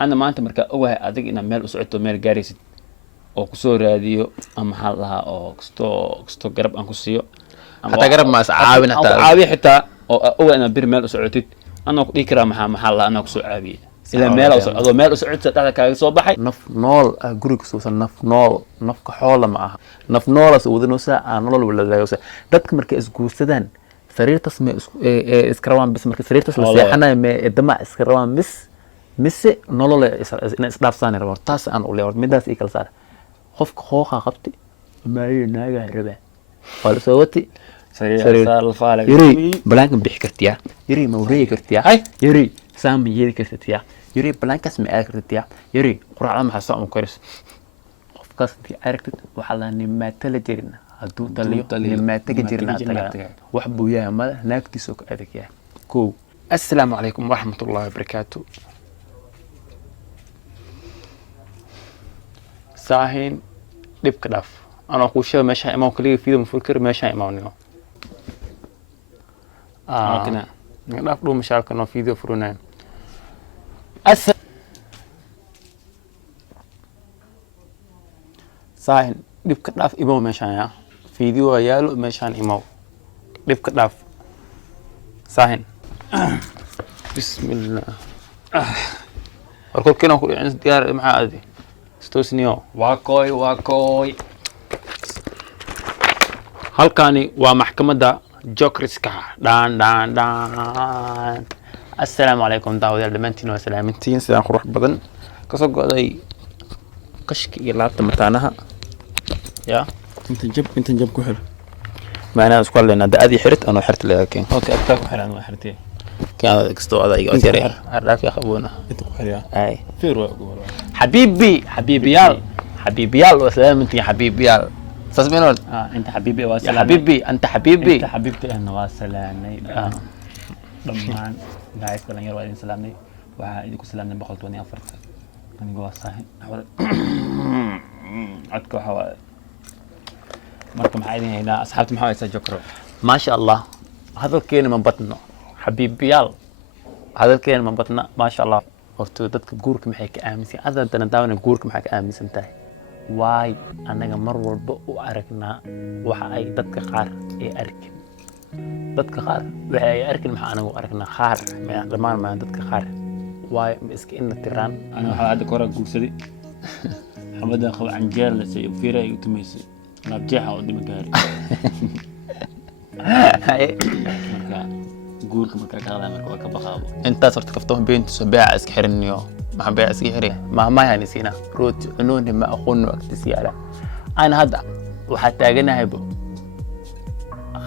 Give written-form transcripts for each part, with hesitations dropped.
أنا ما أنت مركا أوه أديك إن ميل أسعته ميل جاريس أو كسور راديو أم حالها أو كستو قرب أنكو سيو حتى قرب ما عاون حتى عاوي حتى أو أنا بير ميل أسعتي أنا ذكر محل أنا كسور عاوي إلى ميل أو ميل أسعته تاع كاي صباحي نف نول guriga suusan naf nool nafka xoolo ma aha naf noolaas wadanosa aan nolol wala leeyso dadka markay isguursadaan sariirtas ma iska rawaan bis markay sariirtas la seexanayo ma idama iska rawaan mise nolol is dhaafsaan rabo taas aan u leeyahay midaas ay kala saar qofka xooqa qabti ma naaga raba wala sawati yiri blank bixi kartiya yiri ma wareegi kartiya yiri saam yeeli kartiya yiri blankas ma akritiya yiri quraacda ma xasoo karis qofkaas intii aragtid waxa la nimaatala jirina haduu taliyo nimaataga jirina tagaa wax buu yahay ma naagtiisoo ka adagaya ko assalaamu calaykum waraxmatullaahi wabarakaatu saahin dhibka dhaaf ana ku sheego meesha imaan kaliya fiido mufkir meesha imaanino كنا dhaaf dhuu mashaalka no fiido furunaan saahin dhibka dhaaf imaw meeshaan ya fiideo yaalo meeshaan imaw dhibka dhaaf saahin bismillah warkol kina ku dhicin diyaar maxaa adi stoosniyo واكوي halkani waa maxkamadda jokriska daan assalaamu calaykum daawadayaal dhammaantiin waa salaamintiin sidaan qurux badan kasoo go'day qashka iyo laabta mataanaha ya انت جب كحل maana isku hadlayna daadii xirit anoo xirta laakiin اوكي ابتاك كحل انا حرتي كان كستو هذا يقول ترى عرف يا خبونا انت كحل يا اي فيرو حبيبي يال وسلامتي حبيبي يال تسمعون انت حبيبي يا واسلام حبيبي انت حبيبي انت حبيبتي انا واسلامي دمان دايس كلن يروى إن سلامي وإذا سلامنا بقولت واني أفرت أنا جوا صاحي حوالي عدكوا حوالي مركم حايدين هنا أصحابتي محاولة سجكروا ما شاء الله هذا الكلمة من بطنه حبيبي يال هذا الكلمة من بطنه ما شاء الله horta dadka guurka maxay ka aaminsan adana daawna guurka maxay ka aaminsan tahay waay anaga mar walba u aragnaa waxa ay dadka qaar ay arkin dadka qaar waxa ay arkin maxaa anagu aragnaa qaar ma dhamaan ma dadka qaar waay iska in tiraan أنا واحد كورة جوسدي حمد أخو عنجال سي فيرا يتميسي أنا بجيحة ودي مقاري جورك مركا كذا مركا كبخابو انت صرت كفتهم بنت سباع اسك حرنيو ما بيع اسك حري ما يعني سينا روت عنون ما اخون وقت سياله انا هذا وحتى اجينا هيبو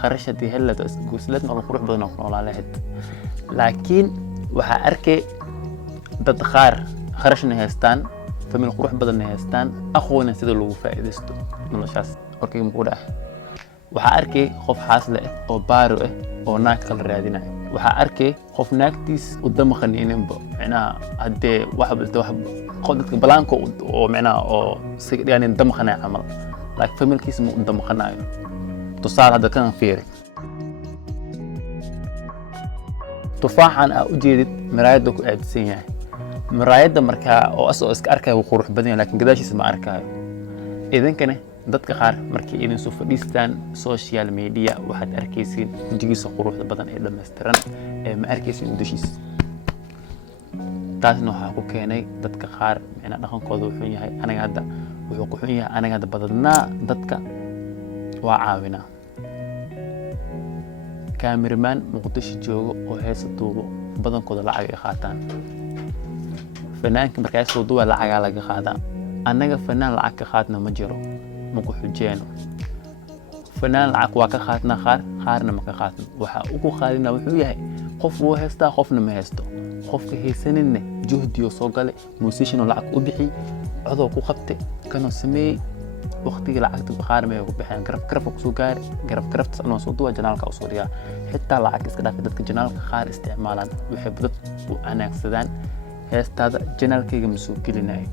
خرشتي هلا غسلتنا القروح بدنا نقول على حد لكن waxa arkay dad qaar kharashna haystaan famil qurux badan haystaan aqoona sida lagu faa'iideysto noloshaas orkay muqda waxa arkay qof xaas leh oo baaro ah oo naag kala raadinay waxa arkay qof naagtiis u dama qaniinba macnaa hadee wax qodadka balaanko oo macnaa oo si yani dama qanaa amal laakiin familkiis mu dama qanaayo tusaale hada kan fiiri tufaaxan u jeedid maraayada ku aadsan yahay maraayada markaa oo asoo iska arkay uu qurux badan laakiin gadaashiisa ma arkayo idinkana dadka qaar markii idin soo fadhiistaan social media waxaad arkaysiin wajigiisa quruxda badan ee dhameystiran ee ma arkaysiin udashiisa taasna waxaa ku keenay dadka qaar macna dhaqankooda wuxuu yahay anaga hadda wuxuu ku xun yahay anaga hadda badnaa dadka waa caawinaa كاميرمان مقدش جوجو أو هيس الدوبو بدن كذا لعجة خاتان فنان كمركز الدوبو لعجة على خاتان أنا فنان لعجة خاتنا مجرو مكو حجينو فنان لعجة واقع خاتنا خارنا مك خاتنا وحقوق خالنا وحويه خوف وهستا خوفنا ما هستو خوف كهيسنن جهد يوصل موسيشن لعجة أبيحي عضو كو خبته كانوا سمي وقتي لعقت بخار ما يقول بحين قرف وسوقار قرف تصنع صوتوا جنالك أو صوريا حتى لعق إسكدا في دتك جنالك خار استعمالا ويحب ضد وأنا أقصدان هذا جنالك يمسوق لناي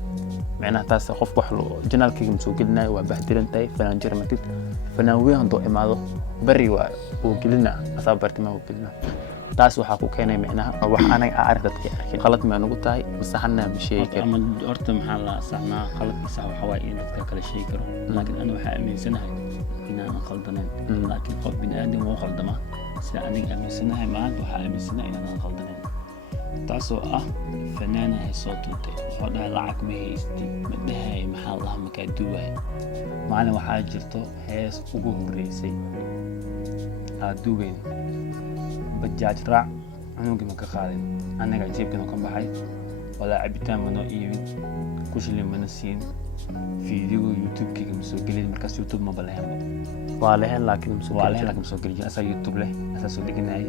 معناه تاس خوف وحلو جنالك يمسوق لناي وبهدلن تاي فنان جرمتيت فنان وين ضو إماده بري وقلنا أصابرت ما وقلنا taas waxaa ku keenay micnaha wax anaga aan arag dadka arkay qalad ma nagu tahay masaxana ma sheegi karo ama horta maxaa la saxnaa qaladka sax waxa waaye in dadka kala sheegi karo laakiin ana waxaa aaminsanahay inaan khaldanayn laakiin qof bin aadam wuu khaldama sida aniga aaminsanahay maanta waxaa aaminsanahay inaan khaldanayn taasoo ah fanaanahay soo tuutay wuxuu dhahay lacag ma haysti ma dhahay maxaa laha makaa duwahay maalin waxaa jirto hees ugu horreysay aad duugayn bajaaj raac cunugii ma ka qaadin annaga jeebkana ka baxay walaa cabitaan manoo iibin kushilin mana siin fiidiyoga youtube-kayga ma soo gelin markaas youtube maba lehenba waa lehen laakiin ma soo geli jirin asaa youtube leh asaa soo deganayay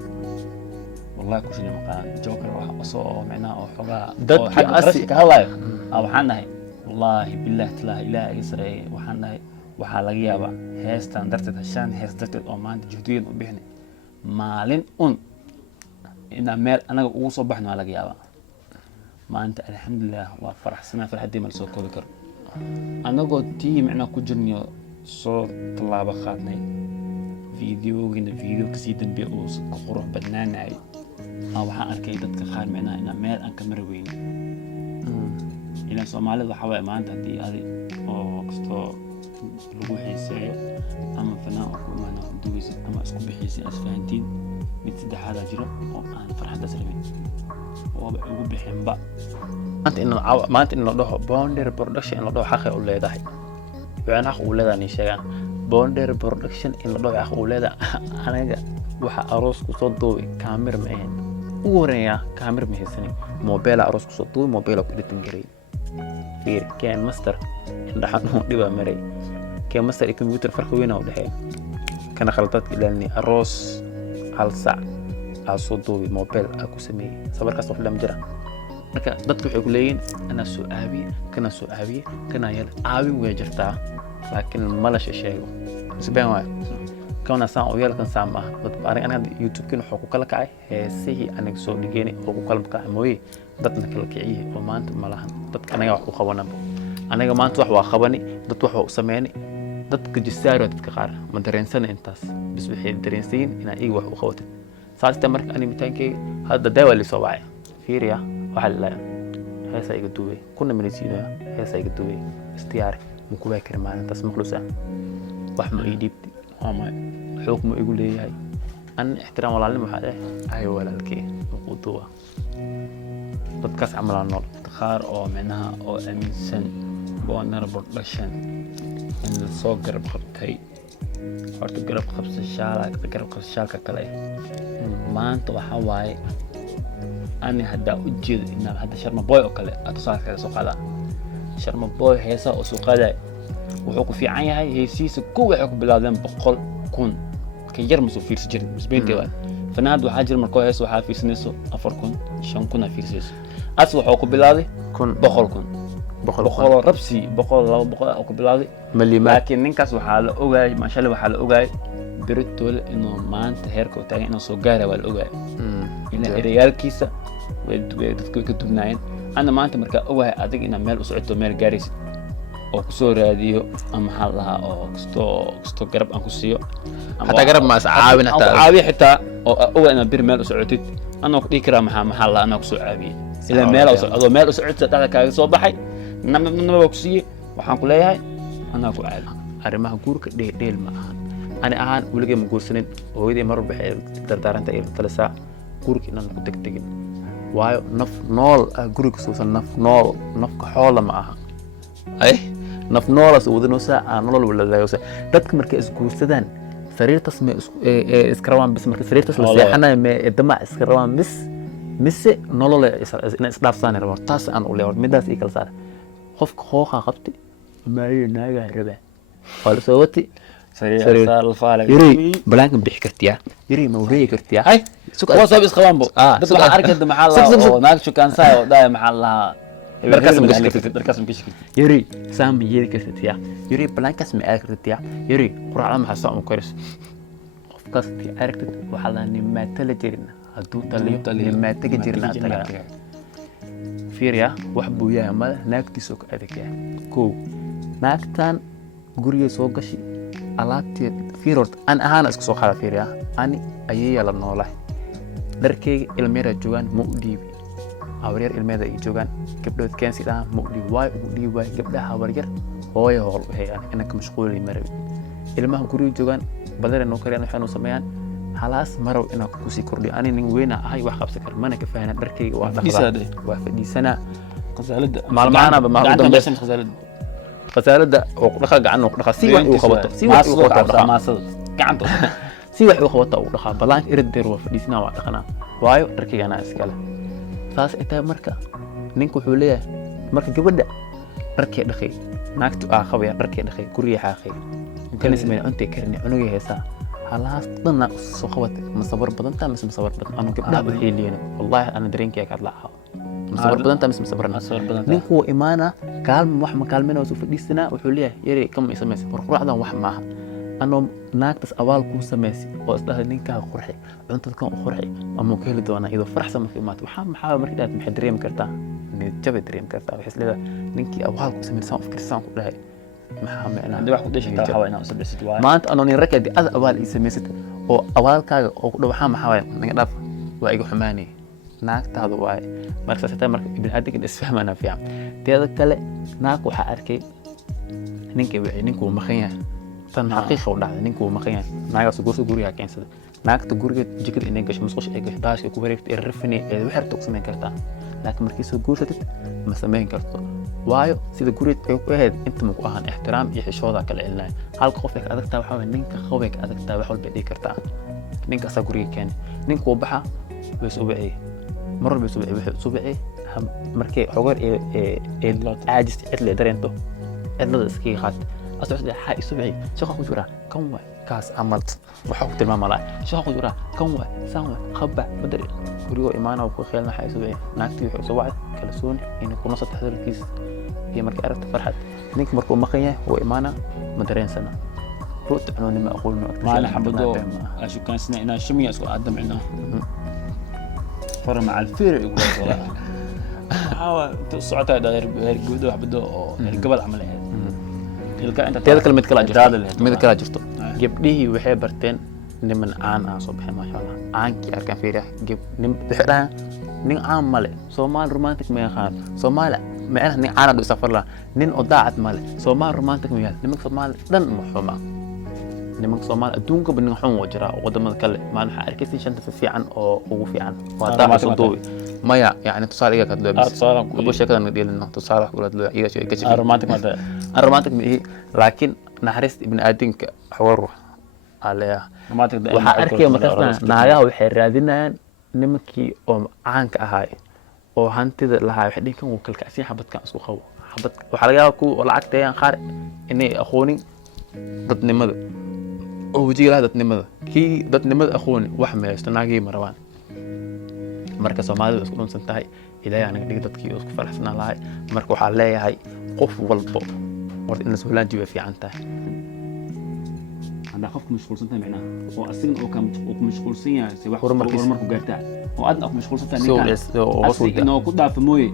wallahi kushilin ma qaadan joker wax asoo micnaha oo xogaa dadkii asi ka hadlayo waxaan nahay wallaahi bilaahi talaahi ilaaha iga sareeyay waxaan nahay waxaa laga yaabaa heestan darteed hashaan hees darteed oo maanta juhdiyan u bixinay maalin inaa meel anaga ugu soo baxno waa laga yaabaa maanta alxamdulilah waa faraxsanaa farxaddii ma la soo koobi karo anagoo tii micnaa ku jirnayo soo tallaabo qaadnay fiidiyoogiina fiideo kasii dambeeya uu ka qurux badnaanayay waxaan arkay dadka qaar micnaha inaa meel aan ka mara weynin ilaan soomaalida waxaa waaye maanta haddii adi oo kastoo lagu xiiseeyo ama fanaan oo ku imaana duwaysid ama isku bixiysid asfahantiin mid saddexaadaa jiro oo aan farxaddaas rabin ooba ugu bixinba maanta in la dhaho bonder production in la dhaho xaqay u leedahay waxaan xaq u leedahay in sheegaan bonder production in la dhaho xaq u leedahay anaga waxa aroos ku soo duubay kaamir ma ahayn ugu horeeya kaamir ma haysanin mobile aroos ku soo duubay mobile ku dhitan garay fiir keen master indhaxan uu dhiba maray keen master iyo computer farqi weyn u dhaxeeyo kana khaladaadka ilaalini aroos hal sac soo duubay mobile ku sameeyay sabarkaas wax la jira marka dadku waxay ku leeyihiin ana soo aabiye kana yar aawin way jirtaa laakiin ma la sheego isbaan waa kana saan oo yeelkan saam ah dad aniga youtube-kan wuxuu ku kala kacay heesihii aniga soo dhigeeni oo ku kala kacay mooyee dadna kala kiciyay oo maanta ma lahan dadka aniga wax u qabanaba aniga maanta wax waa qabani dad wax u sameeyay dadka jisaaro dadka qaar ma dareensana intaas bis waxay dareensiin inaa iyaga wax u qabato saasta marka ani mitaankay hadda daawa li soo wacay fiiriya waxa la heesa iga duubay kuna minisiina heesa iga duubay istiyaar ma ku bay karin maalintaas maqluusa wax ma ii dhiibti ama xoog ma igu leeyahay an ixtiraam walaalnimo waxa ay walaalkii ugu duwa dadkaas camalaan nool qaar oo micnaha oo aaminsan bonder production in la soo garab qabtay horta garab qabsashaalka kale maanta waxaa waaye ani haddaa u jeedo inaa hadda sharma boy oo kale aad tusaale soo qaadaa sharma boy heesaa oo soo qaaday wuxuu ku fiican yahay heesiisa ku waxay ku bilaadeen 100,000 ka yar ma soo fiirsi jirin bisbeentay waa fanaad waxaa jira markoo hees waxaa fiirsanayso 4,000 5,000 fiirsayso as wuxuu ku bilaaday 100,000 boqol rabsi 200 ku bilaaday laakiin ninkaas waxaa la ogaay maasha Allah waxaa la ogaay beritool inuu maanta heerka u taagan inuu soo gaaro waa la ogaay inaa ereyaalkiisa way dadku ka dubnaayeen ana maanta markaa ogahay adig inaa meel u socoto meel gaaraysid oo ku soo raadiyo ama maxaa lahaa oo kasto garab aan ku siiyo hataa garab ma caawin xitaa oo ogaa inaa bir meel u socotid anoo ku dhihi karaa maxaa lahaa anaa ku soo caawiyey ilaa meel u socotid dhexda kaaga soo baxay nababa ku siiyey waxaan ku leeyahay anaa ku caawi arrimaha guurka dheel ma ahan ani ahaan weligay ma guursanin hooyadii mar walba waxay dardaaranta ay talisaa guurka inaan ku degdegin waayo naf nool guriga suusan nafka xoola ma aha naf noolas wadanoosa aan nolol wala laayoosa dadka markay isguursadaan sariirtas ma iska rawaan bis markay sariirtas la seexanayo ma dama iska rawaan bis mise nolol isdhaafsaan rabo taas aan u leeyahay midaas ii kala saar qofka qooqa qabti maayo naaga raba wala soo wati yiri balaanka bixi kartiya yiri ma wareey kartiya hay waa sabab isqabaanbo dad waxa arkada maxaa la oo naag shukaansaay oo dhaay maxaa la darkaas ma gashki yiri saam yiri kartiya yiri balaankaas ma kartiya yiri quraacada maxaa soo u karis qofkaas ti aragtid waxa la nimaatala jirin haduu taliyo nimaataga jirna taga fiiriya wax buu yahay ma naagtiisa ka adagaya ko naagtan guriga soo gashi alaabteed fiirort an ahaan isku soo qala fiiriya ani ayay la noolahay dharkeyga ilmeera joogaan ma u dhiibi habaryar ilmeeda ay joogaan gabdhood keensi dhaha ma u dhiibi waay ugu dhiibi waay gabdhaha habaryar hooyo hool u hayaan inanka mashquulay marabi ilmaha guriga joogaan badare noo kariyaan waxay noo sameeyaan halaas marow inaa kusii kordhiyo ani nin weyna ahay wax qabsan kar mana ka fahanaa dharkeyga waa dhaqdaa waa fadhiisanaa khasaalada maalmahanaba ma u dambaysan khasaalada oo dhaqa gacan oo dhaqa si wax uu qabato si wax uu qabato maasada gacanta si wax uu qabato uu dhaqa balaanka irdeer waa fadhiisanaa waa dhaqanaa waayo dharkeyga anaa iskale saas intaa marka ninku wuxuu leeyahay marka gabadha dharkee dhaqay naagtu qabaya dharkee dhaqay guriga xaaqay kana sameeyay intay karin cunuga heesaa halaas dhanna soo qabatay masabar badan taa masabar badan anu gabdhaha u heeliyeen wallahi ana dareenkii ka hadlaa masabar badan taa masabarna ninku imaana kaalmo wax ma kaalmeena soo fadhiisana wuxuu leeyahay yari kam ismays qurquracdan wax maaha ano naagtas awaal ku sameysay oo isdhahay ninka qurxi cuntada kan qurxi ama ku heli doona idoo faraxsan markii maad maxaa markii aad maxay dareemi kartaa niyad jab dareemi kartaa wax isleeda ninkii awaal ku sameysay oo fikirsan ku dhahay maxaa meena hadii wax ku dhashay waxa inaa usoo dhisid waay maanta ano nin rakadi ad awaal ii sameysay oo awaalkaaga oo ku dhaw maxaa waay naga dhaaf waa igu xumaanay naagtaadu waay marka saxta marka ibn adig isfahmana fiican teeda kale naag waxa arkay ninku maqan yahay tan xaqiiqo u dhacday ninku maqan yahay naagaas guriga keensaday naagta guriga jikada inay gasho musqush ay gasho daashka ku wareegtay rafini ee wax yarta ku sameyn kartaa laakiin markii soo guursatid ma sameyn karto waayo sida guriga ay ku ahayd inta ma ku ahaan ixtiraam iyo xishooda kala celinay halka qof ay adagtaa waxa weeye ninka qowweek adagtaa wax walba dhigi kartaa ninka asaa guriga keenay ninku baxa way soo bixiyay mar walba soo bixiyay wuxuu soo bixiyay markii xogar ee caajis cidle dareento cidlada iska qaat أصدق حق السبعي شخص كجورا كم كاس عملت وحوك تمام لا شخص كجورا كم سام خبع بدري كوريو إيمانه وخيالنا حق السبعي ناكتي وحوك سواعد كلسون إنه كنا صد تحضر الكيس هي مركي عرفت فرحت نيك مركو مخيه وإيمانه مدرين سنة روت أنا لما أقول ما أنا حبضو أشوف كان سنة إنا شمية أسوأ قدم عنا فرق مع الفير يقول والله حاول تصعد هذا غير جودو حبضو قبل عملها teeda kale mid kala jirto gabdhihii waxay barteen niman caan ah soo baxay maasha Allah caankii arkaan fiiriya waxay nin caan male Soomaali romantic ma yaqaan Soomaali macna nin caan ah safar la nin oo daacad male Soomaali romantic ma yaqaan niman Soomaali dhan ma xuma niman Soomaali adduunka badan xun oo jira wadamada kale ma waxa arkaysi shanta fiican oo ugu fiican waa daacad oo maya yani tusaale iga kadlo bis sheekada nadiilno tusaale wax kula dlo iga soo gashay romantic ma laakiin naxariis ibn aadinka xawar aleeya waxa arkay markaasna naagaha waxay raadinayaan nimankii oo caanka ahaa oo hantida lahaa waxay dhinkan uu kalkacsiin xabadkan isku qabo xabad waxa laga yaabaa ku lacagtayaan qaar inay aqoonin dadnimada oo wajiga dadnimada kii dadnimada aqooni wax ma haysto naagii marwaan marka Soomaalidu isku dhunsan tahay ilaahay anaga dhig dadkii isku faraxsanaa lahay marka waxa leeyahay qof walba warta in la soo laanjiyo fiican tahay anda qofku mashquulsan tahay macna oo asigna oo ka mashquulsan yahay si wax horumarku gaartaa oo aadna ku mashquulsan tahay ninka asigna inuu ku dhaafo mooye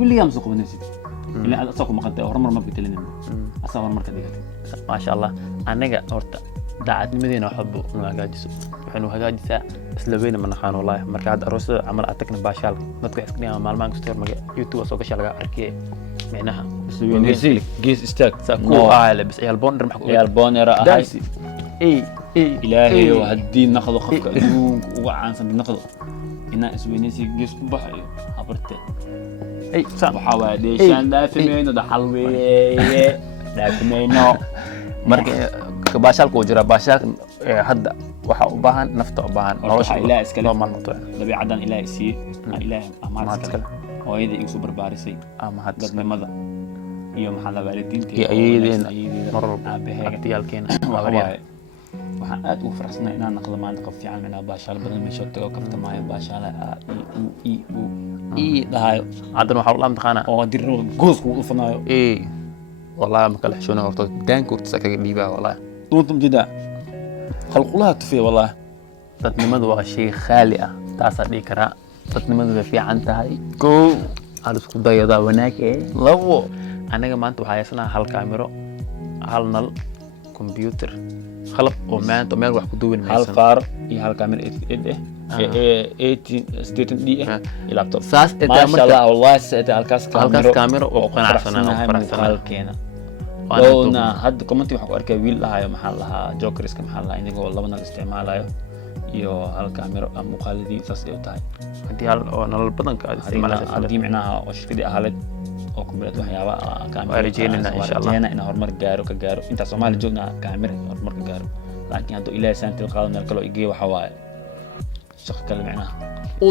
Williams oo qabanaysid ila aad asoo ma qantay horumar ma bedelin asoo horumar ka dhigtay ma sha Allah anaga horta daacadnimadeena waxba nu hagaajiso waxaanu hagaajisaa isla weyn ma naqaan wallahi marka aad aroosada amal atakna baashaal dadku iskaniya maalmaan kasta marka YouTube soo gashay laga arkay meenaha isla gees istaag ku aale bis ciyaal bonder maxaa ciyaal bonder ahay ilaahay hadii naqdo qofka adduunka uga caansan naqdo ina isweynaysi gees ku baxayo habarta waxa waa deeshaan dhaafimeyno dhaxalweeye dhaafimeyno marka baashaalku jira baashaal hadda waxa u baahan nafta u baahan nolosha ilaahay iska leh dabiicadan ilaahay si ilaahay amaad iska hooyada igu soo barbaarisay ama hadda dadnimada iyo maxaa la waalidiinta iyo ayeedeen marar abtiyalkeena waxaan aad ugu faraxsanahay inaan naqdo maanta qof fiican inaan baashaal badan meesha tago kafta maayo baashaal dhahayo haddana waxaa u laamtaqaana oo dirro goosku u fanayo والله ما كل حشونا ورطة دان كورت سكاك ديبا والله دونتم جدا خلقولها تفي والله تتنمد وشيء خالئة تاسع ديكرا تتنمد في عنتهاي كو على سكوت ضيضا وناك لو أنا كمان تحايسنا هالكاميرا هالنل كمبيوتر خلق ومان تمر واحد دوين هالفار هالكاميرا إيه 80 دي لابتوب ساس ما شاء الله والله سأت halkaas kaamiro oo qanacsanaa muuqaalkeena lowna hadda commenti waxaan ku arkay wiil lahayo maxaa lahaa Jokerska maxaa lahaa inagoo labana la isticmaalayo iyo hal kaamiro muuqaaladii saas ay u tahay hadii hal oo nolol badan ka isticmaalaysa hadii macnaha oo shirkadii ahayd oo kumbaleed waxyaaba kaamiro rajeenina insha Allah in horumar gaaro ka gaaro inta Soomaali joogna kaamiro horumar ka gaaro laakiin hadda Ilaahay saantil qaado meel kale oo igey waxa waaye shaqo kale macnaha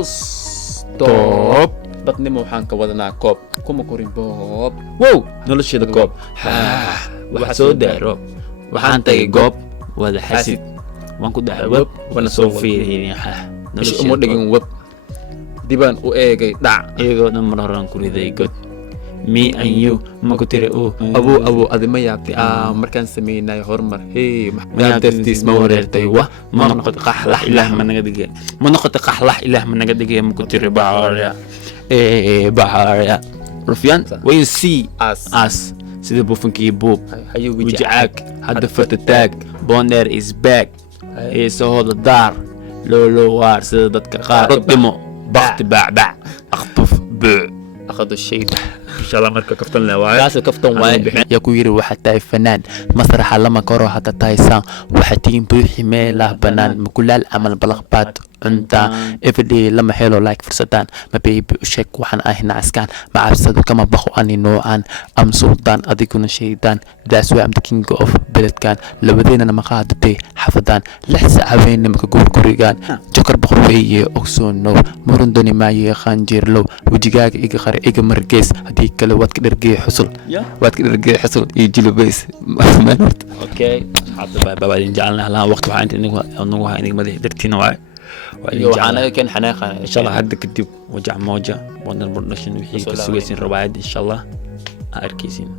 stop dadnimo waxaan ka wadanaa koob kuma korin boob wow noloshada koob wax soo daaro waxaan tagay goob wada xasid waan ku dhahay web wana soo fiiriyay nolosha uma dhigin web dibaan u eegay dhac iyagoo dhan mar horaan ku riday god me and you ma ku tiri abu adima yaabtay markaan sameynay horumar hey maadaartiis ma wareertay wa ma noqotay qaxlax ilaah ma naga dhigay ma noqotay qaxlax ilaah ma naga dhigay ma ku tiri baariya baariya rufyan when you see us sida buufankii buub wajacaag hadda fatataag bonder is back heesahooda daar loolo waar sida dadka qaar dhimo bakti bacbac aqtuf buu akhadu shayda insha Allah marka kaftan la waayo kaas kaftan waayo ya ku yiri waxa tahay fanaan masraxa lama koro hata taaysan waxa tiin buuxi meelaha banaan makulaal amal balaqbaad inta everyday lama helo like fursadaan ma baby u sheeg waxaan ahna askaan ma cabsado kama baqo ani noocan am sultan adiguna shaydan that's why I'm the king of beledkan labadeena ma qaadatay xafadaan lixsa haweenimo ka gurigaan jokar boqor weeye ogsoono murundani ma yaqaanjirlo wajigaaga iga qari iga margees hadii kale waad ka dhargay xusul iyo jilbays okay hadda baba injaalna la waqti waxaan inagu haynig madix dartina waay waxaana kan xanaaqan insha Allah hadda kadib wajac mooja wadna production wixii ka sugaysin rawaayad insha Allah arkaysin